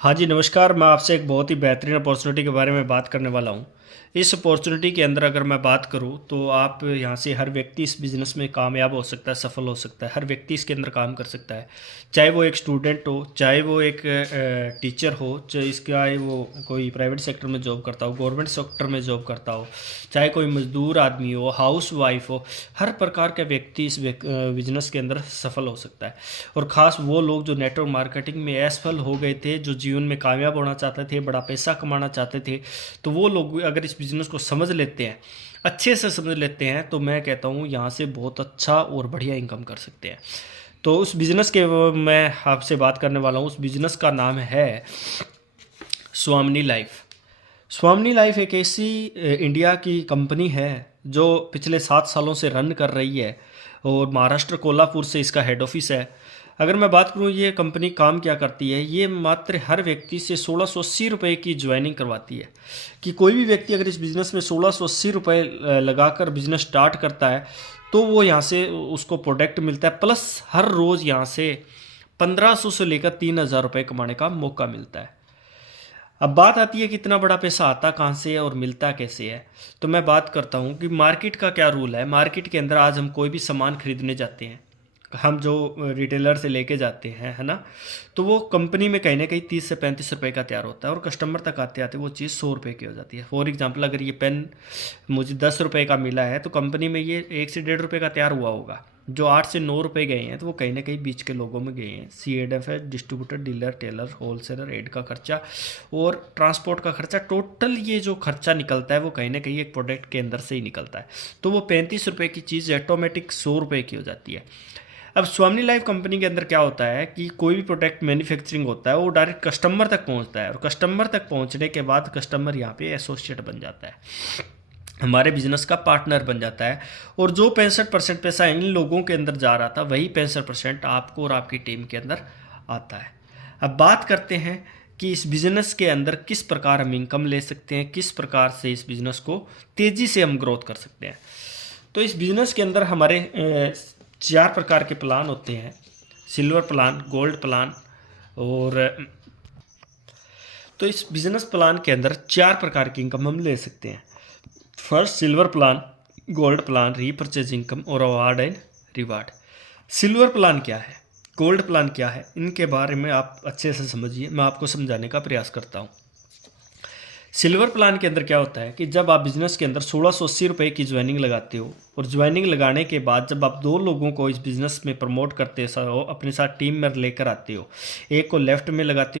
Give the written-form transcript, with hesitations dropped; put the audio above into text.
हाँ जी, नमस्कार। मैं आपसे एक बहुत ही बेहतरीन अपॉर्चुनिटी के बारे में बात करने वाला हूँ। इस अपॉर्चुनिटी के अंदर अगर मैं बात करूँ तो आप यहाँ से हर व्यक्ति इस बिज़नेस में कामयाब हो सकता है, सफल हो सकता है। हर व्यक्ति इसके अंदर काम कर सकता है। चाहे वो एक स्टूडेंट हो, चाहे वो एक टीचर हो, चाहे इसका वो कोई प्राइवेट सेक्टर में जॉब करता हो, गवर्नमेंट सेक्टर में जॉब करता हो, चाहे कोई मज़दूर आदमी हो, हाउस वाइफ हो, हर प्रकार का व्यक्ति इस बिज़नेस के अंदर सफल हो सकता है। और ख़ास वो लोग जो नेटवर्क मार्केटिंग में असफल हो गए थे, जो जीवन में कामयाब होना चाहते थे, बड़ा पैसा कमाना चाहते थे, तो वो लोग अगर इस बिज़नेस को समझ लेते हैं, अच्छे से समझ लेते हैं, तो मैं कहता हूँ यहाँ से बहुत अच्छा और बढ़िया इनकम कर सकते हैं। तो उस बिज़नेस के मैं आपसे बात करने वाला हूँ। उस बिज़नेस का नाम है स्वामिनी लाइफ। स्वामिनी लाइफ एक ऐसी इंडिया की कंपनी है जो पिछले 7 सालों से रन कर रही है और महाराष्ट्र कोल्हापुर से इसका हेड ऑफिस है। अगर मैं बात करूँ ये कंपनी काम क्या करती है, ये मात्र हर व्यक्ति से 1680 रुपये की ज्वाइनिंग करवाती है। कि कोई भी व्यक्ति अगर इस बिज़नेस में 1680 रुपये लगाकर बिज़नेस स्टार्ट करता है तो वो यहाँ से उसको प्रोडक्ट मिलता है, प्लस हर रोज़ यहाँ से 1500 से लेकर 3000 रुपये कमाने का मौका मिलता है। अब बात आती है कि इतना बड़ा पैसा आता कहाँ से है और मिलता कैसे है। तो मैं बात करता हूँ कि मार्केट का क्या रूल है। मार्केट के अंदर आज हम कोई भी सामान खरीदने जाते हैं, हम जो रिटेलर से लेके जाते हैं, है ना, तो वो कंपनी में कहीं ना कहीं 30 से 35 रुपए का तैयार होता है और कस्टमर तक आते आते वो चीज़ 100 रुपये की हो जाती है। फॉर एग्जांपल, अगर ये पेन मुझे 10 रुपये का मिला है तो कंपनी में ये 1 से 1.5 रुपये का तैयार हुआ होगा। जो 8 से 9 रुपये गए हैं तो वो कहीं ना कहीं बीच के लोगों में गए हैं। CAF है, distributor, dealer, retailer, wholesaler, ad का खर्चा और ट्रांसपोर्ट का खर्चा, टोटल ये जो खर्चा निकलता है वो कहीं ना कहीं एक प्रोडक्ट के अंदर से ही निकलता है। तो वो 35 रुपये की चीज़ ऑटोमेटिक 100 रुपये की हो जाती है। अब स्वामिनी लाइफ कंपनी के अंदर क्या होता है कि कोई भी प्रोडक्ट मैन्युफैक्चरिंग होता है वो डायरेक्ट कस्टमर तक पहुंचता है और कस्टमर तक पहुंचने के बाद कस्टमर यहाँ पे एसोसिएट बन जाता है, हमारे बिजनेस का पार्टनर बन जाता है। और जो 65% पैसा इन लोगों के अंदर जा रहा था वही 65% आपको और आपकी टीम के अंदर आता है। अब बात करते हैं कि इस बिज़नेस के अंदर किस प्रकार हम इनकम ले सकते हैं, किस प्रकार से इस बिज़नेस को तेज़ी से हम ग्रोथ कर सकते हैं। तो इस बिज़नेस के अंदर हमारे 4 प्रकार के प्लान होते हैं। सिल्वर प्लान, गोल्ड प्लान और तो इस बिज़नेस प्लान के अंदर 4 प्रकार की इनकम हम ले सकते हैं। First silver plan, gold plan, repurchase income और award and reward. Silver plan क्या है, गोल्ड प्लान क्या है, इनके बारे में आप अच्छे से समझिए, मैं आपको समझाने का प्रयास करता हूँ। सिल्वर प्लान के अंदर क्या होता है कि जब आप बिज़नेस के अंदर 1680 रुपये की ज्वाइनिंग लगाते हो और ज्वाइनिंग लगाने के बाद जब आप 2 लोगों को इस बिज़नेस में प्रमोट करते हो, अपने साथ टीम में लेकर आते हो, एक को लेफ्ट में लगाते